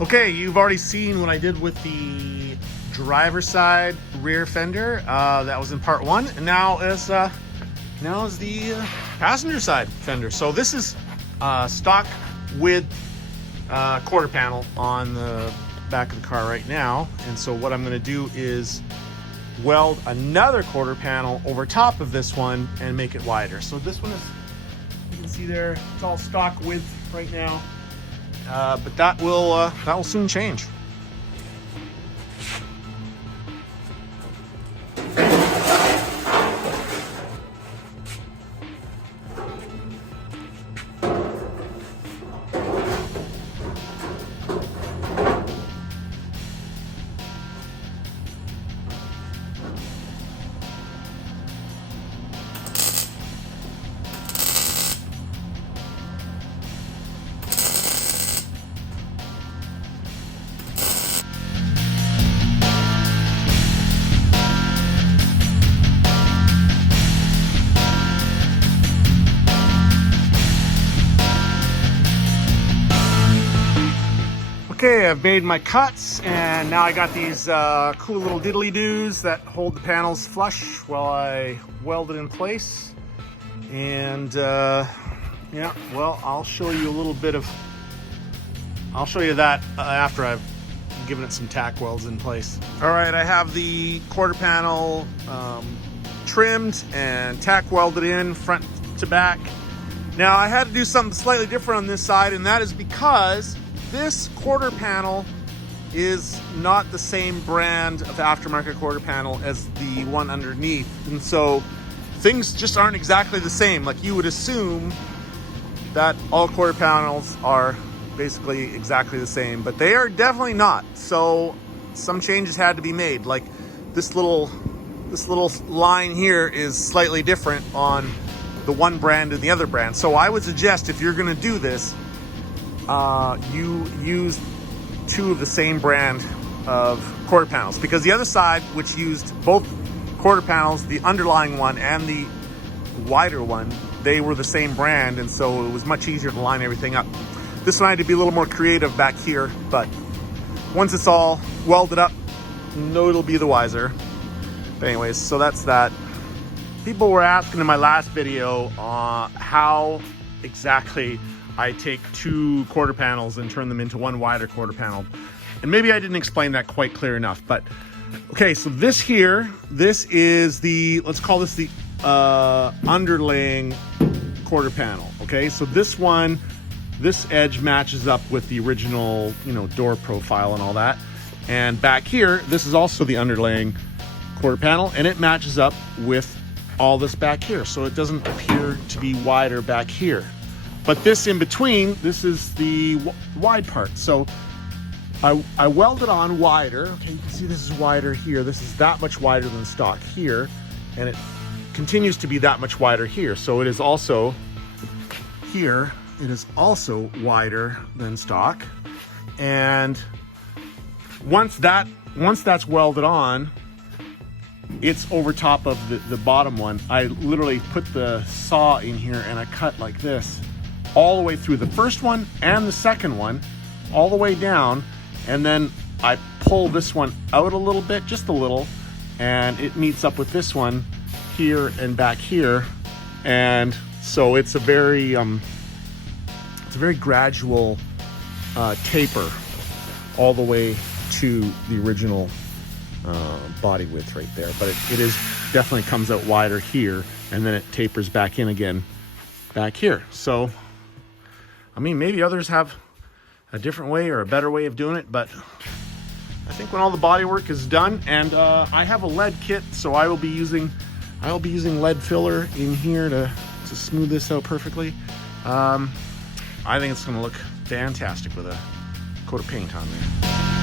Okay, you've already seen what I did with the driver's side rear fender. That was in part one, and now is the passenger side fender. So this is stock with quarter panel on the back of the car right now, and so what I'm going to do is weld another quarter panel over top of this one and make it wider. So this one is, you can see there, it's all stock width right now. But that will soon change. Okay, I've made my cuts, and now I got these cool little diddly-doos that hold the panels flush while I weld it in place. And yeah, well, I'll show you that after I've given it some tack welds in place. All right, I have the quarter panel trimmed and tack welded in front to back. Now I had to do something slightly different on this side, and that is because this quarter panel is not the same brand of aftermarket quarter panel as the one underneath. And so things just aren't exactly the same. Like you would assume that all quarter panels are basically exactly the same, but they are definitely not. So some changes had to be made. Like this little line here is slightly different on the one brand and the other brand. So I would suggest if you're gonna do this, you use two of the same brand of quarter panels, because the other side, which used both quarter panels, the underlying one and the wider one, they were the same brand, and so it was much easier to line everything up. This one I had to be a little more creative back here, but once it's all welded up, it'll be the wiser. But anyways, so that's that. People were asking in my last video how exactly I take two quarter panels and turn them into one wider quarter panel. And maybe I didn't explain that quite clear enough, but okay, so this is the, let's call this the underlaying quarter panel. Okay, so this edge matches up with the original, door profile and all that. And back here, this is also the underlaying quarter panel, and it matches up with all this back here. So it doesn't appear to be wider back here. But this in between, this is the wide part. So I welded on wider. Okay, you can see this is wider here. This is that much wider than stock here. And it continues to be that much wider here. So it is also here, it is also wider than stock. And once that's welded on, it's over top of the bottom one. I literally put the saw in here and I cut like this all the way through the first one and the second one, all the way down, and then I pull this one out a little bit, just a little, and it meets up with this one here and back here. And so it's a very gradual taper all the way to the original body width right there. But it is definitely comes out wider here, and then it tapers back in again back here. So I mean, maybe others have a different way or a better way of doing it, but I think when all the body work is done, and I have a lead kit, so I will be using lead filler in here to smooth this out perfectly. I think it's going to look fantastic with a coat of paint on there.